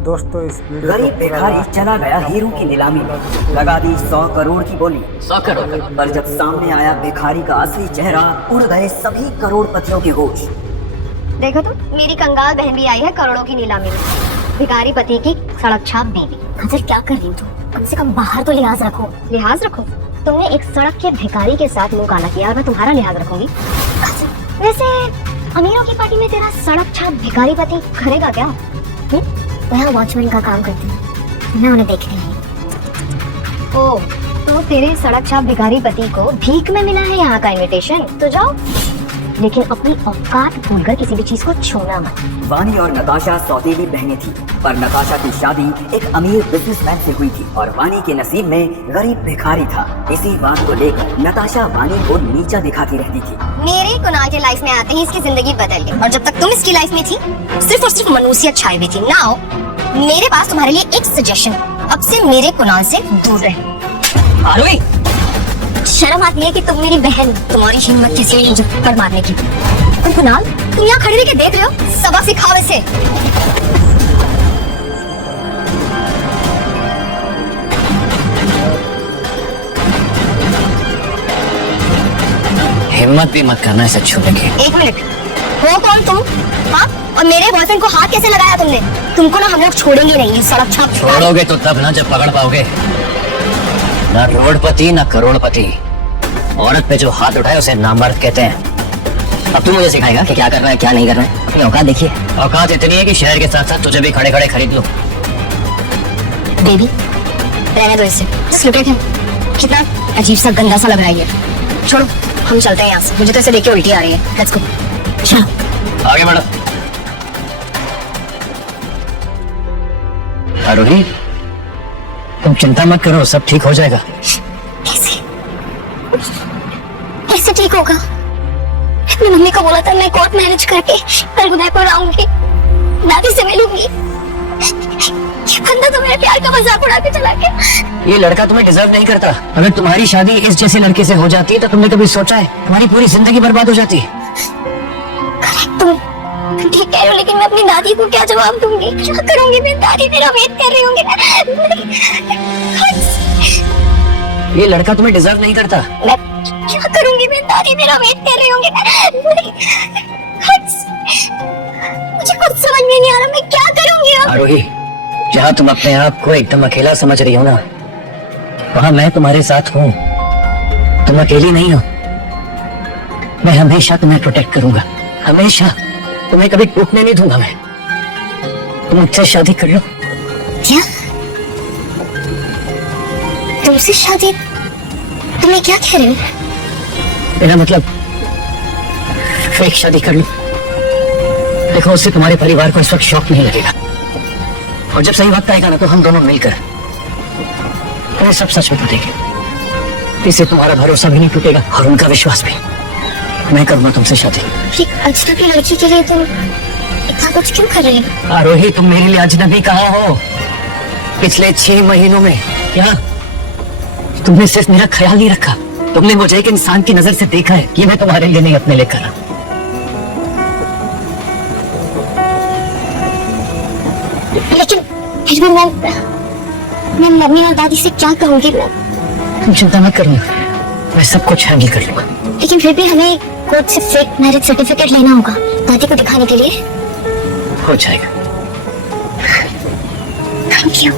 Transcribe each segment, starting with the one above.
दोस्तों इस वीडियो गरीब भिखारी चला गया हीरो की नीलामी में, लगा दी 100 करोड़ की बोली। 100 करोड़। पर जब सामने आया भिखारी का असली चेहरा, उड़ गए सभी करोड़पतियों के होश। देखो तो मेरी कंगाल बहन भी आई है करोड़ों की नीलामी में। भिखारी पति की सड़क छाप बीवी। हजर क्या कर रही हो तुम? कम से कम बाहर तो लिहाज रखो। लिहाज रखो? तुमने एक सड़क के भिखारी के साथ मुंह काला किया और मैं तुम्हारा लिहाज रखूंगी? वैसे अमीरों की पार्टी में तेरा सड़क छाप भिखारी पति करेगा क्या? यहाँ वॉचमैन का काम करती हूँ, मैं उन्हें देख रही हूँ। ओ, तो तेरे सड़क छाप भिखारी पति को भीख में मिला है यहाँ का इनविटेशन, तो जाओ, लेकिन अपनी औकात भूलकर किसी भी चीज को छूना मत। वानी और नताशा सौतेली बहनें थी, पर नताशा की शादी एक अमीर बिजनेसमैन से हुई थी और वानी के नसीब में गरीब भिखारी था। इसी बात को लेकर नताशा वानी को नीचा दिखाती रहती थी। मेरे कुणाल के लाइफ में आते ही इसकी जिंदगी बदल गई, और जब तक तुम इसकी लाइफ में थी सिर्फ और सिर्फ मनुष्यत छाई हुई थी। नाउ मेरे पास तुम्हारे लिए एक सजेशन, अब से मेरे कुणाल से दूर रहे। आरोही, शर्म आती है कि तुम मेरी बहन, तुम्हारी हिम्मत किसी हुई मुझे पर मारने की। और कुणाल, तुम यहाँ खड़े रह के देख रहे हो, सबक सिखाओ इसे। हिम्मत भी मत करना ऐसे छूने की। एक मिनट, हो कौन तुम? हाँ, और मेरे बॉयफ्रेंड को हाथ कैसे लगाया तुमने? तुमको ना हम लोग छोड़ेंगे नहीं, सड़क छाप छोड़ोगे तो तब ना जब पकड़ पाओगे। ना रोडपति ना करोड़पति, औरत पे जो हाथ उठाए उसे नामर्द कहते हैं। अब तू मुझे सिखाएगा कि क्या करना है क्या नहीं करना है? अपनी औकात देखिए। औकात इतनी है कि शहर के साथ साथ तुझे भी खड़े खड़े खरीद लो। बेबी, रहने दो इसे। Just look at him. कितना अजीब सा गंदा सा लग रहा है ये। छोड़ो, हम चलते हैं यहाँ से। मुझे तो इसे देख के उल्टी आ रही है। Let's go. चलो। आगे बढ़ो। आरोही, तुम चिंता मत करो, सब ठीक हो जाएगा। कैसे ठीक होगा? अपनी मम्मी को बोला था मैं कोर्ट मैरिज करके कल उदयपुर आऊंगी, दादी से मिलूंगी। ये बंदा तो मेरे प्यार का मजाक उड़ा के चला गया। ये लड़का तुम्हें डिजर्व नहीं करता। अगर तुम्हारी शादी इस जैसे लड़के से हो जाती तो तुमने कभी सोचा है तुम्हारी पूरी जिंदगी बर्बाद हो जाती। तुम ठीक कह रहे हो, लेकिन मैं अपनी दादी को क्या जवाब दूंगी? क्या करूंगी? मैं दादी मेरा वेट कर रही होंगी। ये लड़का तुम्हें डिजर्व नहीं करता। मैं क्या करूंगी? मैं दादी मेरा वेट कर रही होंगी। मुझे कुछ समझ में नहीं आ रहा, मैं क्या करूंगी अब? आरोही, जहाँ तुम अपने आप को एकदम अकेला समझ रही हो ना, वहाँ मैं तुम्हारे साथ हूँ। तुम अकेली नहीं हो। मैं हमेशा तुम्हें प्रोटेक्ट करूंगा, हमेशा। तुम्हें कभी टूटने नहीं दूंगा मैं। तुम मुझसे शादी कर लो। क्या? तुमसे शादी? तुम्हें क्या कह रहे हो? मेरा मतलब फेक शादी कर लो। देखो, उससे तुम्हारे परिवार को इस वक्त शौक नहीं लगेगा, और जब सही वक्त आएगा ना तो हम दोनों मिलकर तुम्हें सब सच बता देंगे। इससे तुम्हारा भरोसा भी नहीं टूटेगा और उनका विश्वास भी। मैं करूंगा तुमसे शादी। एक अजनबी लड़की के लिए तुम इतना कुछ क्यों कर रहे हो? आरोही, तुम मेरे लिए अजनबी कहाँ हो? पिछले 6 महीनों में क्या तुमने सिर्फ मेरा ख्याल नहीं रखा, तुमने मुझे एक इंसान की नजर से देखा है कि मैं तुम्हारे लिए नहीं अपने लिए करा। लेकिन फिर भी मैं मम्मी और दादी से क्या कहूँगी? तुम चिंता मत करना, मैं सब कुछ हैंडल कर लूंगा। लेकिन फिर भी हमें कोर्ट से फेक मैरिज सर्टिफिकेट लेना होगा दादी को दिखाने के लिए। हो जाएगा। Thank you.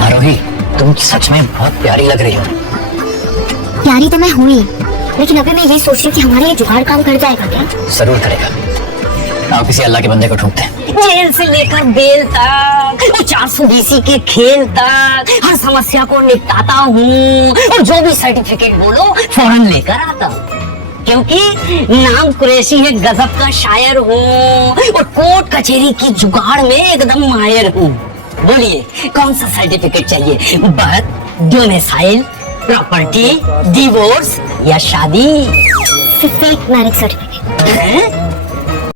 आरोही, तुम सच में बहुत प्यारी लग रही हो। प्यारी तो मैं हूँ ही, लेकिन अभी मैं ये सोच रही हूँ कि हमारे लिए जुगाड़ काम कर जाएगा क्या? जरूर करेगा। आओ किसी अल्लाह के बंदे को ढूंढते हैं। जेल से लेकर बेल तक, 420 के खेल तक, हर समस्या को निपटाता हूँ, और जो भी सर्टिफिकेट बोलो फौरन लेकर आता हूँ, क्योंकि नाम कुरैशी है, गजब का शायर हूँ, और कोर्ट कचहरी की जुगाड़ में एकदम माहिर हूँ। बोलिए, कौन सा सर्टिफिकेट चाहिए? बर्थ, डोमिसाइल, प्रॉपर्टी, डिवोर्स या शादी? Fake marriage certificate.